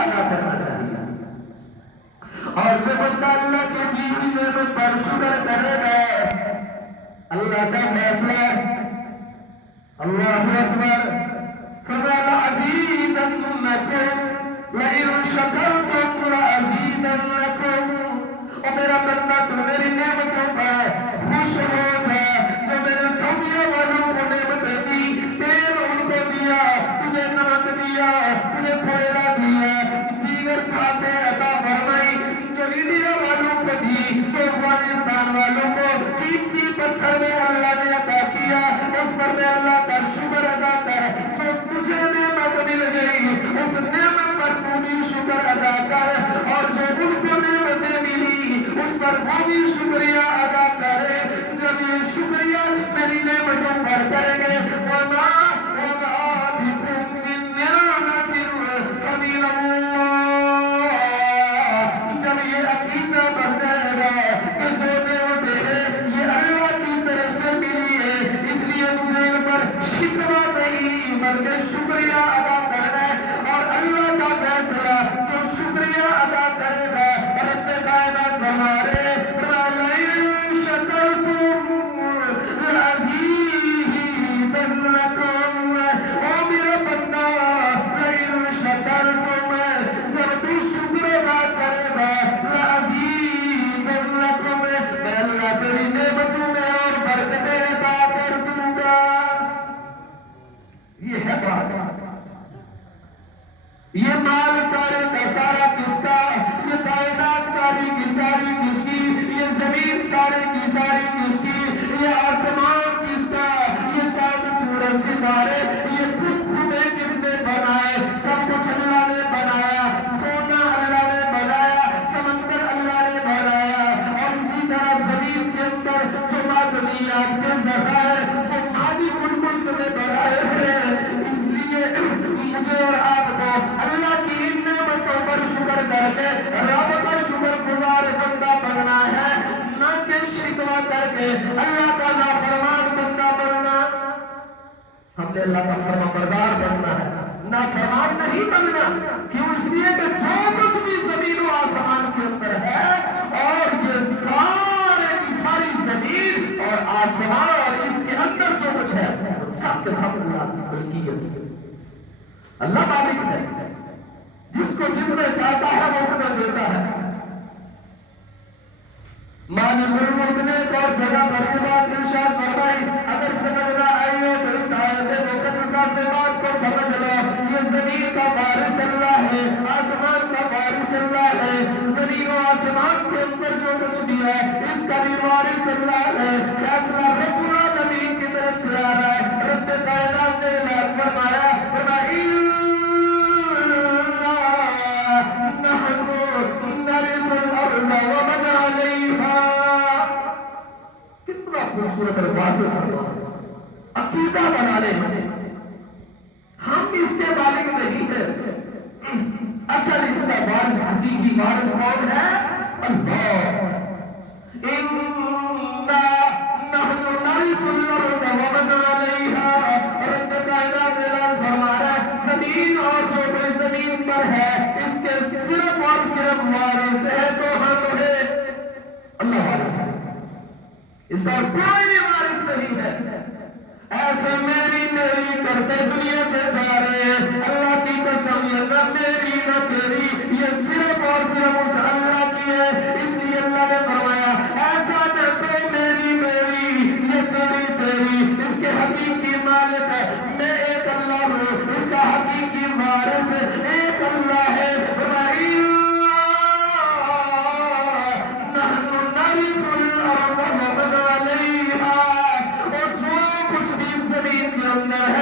ادا کرنا چاہیے. اور جو بندہ اللہ کے دی ہوئی نعمت پر شکر کرے گا اللہ کا فیصلہ اللہ اکبر فرمایا لَأَزِيدَنَّكُمْ لَئِن شَكَرْتُمْ لَأَزِيدَنَّكُمْ. اور میرا بندہ تو میری نعمتوں پر خوش ہو جا. جو میں نے سعودیہ والوں کو نعمتیں دی, تیل ان کو دیا, تجھے نمک دیا, تجھے کوئلہ دیا, دیگر کھاتے عطا فرمائی, جو انڈیا والوں کو دی, جو افغانستان والوں کو قیمتی پتھر میں اللہ نے عطا کیا, اس پر میں اللہ کا شکر ادا کر. جو تجھے نعمت مل گئی اس نعمت پر تو بھی شکر ادا کر, اور جو ان کو نعمتیں ملی اس پر وہ بھی شکریہ ادا کرے. جب یہ شکریہ میری نعمتوں پر کریں گے وَمَا بِكُم مِّن نِّعْمَةٍ فَمِنَ اللَّهِ. جب یہ عقیدہ بن جائے گا کہ جو نعمتیں ہیں یہ اللہ کی طرف سے ملی ہے, اس لیے مجھے ان پر شکوہ نہیں بلکہ شکریہ ادا کرنا ہے. اور اللہ کا فیصلہ جو شکریہ ادا کرے گا رب کائنات ہمارے لَئِن شَكَرْتُمْ لَأَزِيدَنَّكُمْ. او میرا بندہ لَئِن شَكَرْتُمْ, جب تو شکر ادا کرے گا لَأَزِيدَنَّكُمْ, میں اللہ تیری نعمتوں میں اور برکتیں عطا کر دوں گا. یہ ہے بات. یہ مال سارے کا سارا کس کا, یہ کائنات ساری کی ساری کس کی, یہ زمین سارے کی ساری کس کی, یہ آسمان کس کا, یہ چاند سورج ستارے, یہ خود خودے کس نے بنائے, سب کچھ اللہ نے بنایا. سونا اللہ نے بنایا, سمندر اللہ نے بنایا, اور اسی طرح زمین کے اندر جو معدنیات کے ذخائر وہ مالک الملک نے بنائے ہیں. اس لیے مجھے اور آپ کو اللہ کی ان نعمتوں پر شکر کر کے رب کا شکر گزار بندہ بننا ہے, نہ کہ شکوہ کر کے اللہ کا نافرمان بندہ بننا. ہم نے اللہ کا فرمانبردار بننا ہے, نافرمان نہیں بننا. کیوں؟ اس لیے کہ جو کچھ بھی زمین و آسمان کے اندر ہے, اور یہ سارے کی ساری زمین اور آسمان اور اس کے اندر جو کچھ ہے وہ سب کے سب اللہ کی ملکیت ہے. اللہ مالک ہے, جس کو جتنا چاہتا ہے وہ اتنا دیتا ہے. مالک الملک نے ایک اور جگہ پر یہ بات ارشاد فرمائی. اگر سمجھنا آئیے تو اس آیت مقدسہ سے بات کو سمجھ لو. یہ زمین کا وارث اللہ ہے, آسمان کا وارث اللہ ہے. زمین و آسمان کے اندر جو کچھ بھی ہے اس کا بھی وارث اللہ ہے. فیصلہ رب العالمین کی طرف سے آ رہا ہے. رب کائنات نے اعلان فرمایا کتنا خوبصورت اور واضح فرمان. عقیدہ بنا لیں, ہم اس کے مالک نہیں ہیں. اصل اس کا وارث, حقیقی وارث کون ہے؟ اللہ. اِنَّا نَحْنُ نَرِثُ الْأَرْضَ وَمَنْ عَلَيْهَا. رب کائنات اعلان فرما رہا ہے زمین اور جو کوئی زمین پر ہے اس کے صرف اور صرف وارث ہے تو ہم ہیں. اللہ وارث ہے, اس کا کوئی وارث نہیں ہے. ایسے میری کرتے دنیا سے جا رہے ہیں. اللہ کی قسم یہ نہ میری نہ تیری, یہ صرف اور صرف اس اللہ کی ہے. اس لیے اللہ نے فرمایا ایسا نہ تو میری یہ تیری, اس کے حقیقی مالک ہے میں ایک اللہ ہوں, اس کا حقیقی وارث ایک اللہ ہے. اندر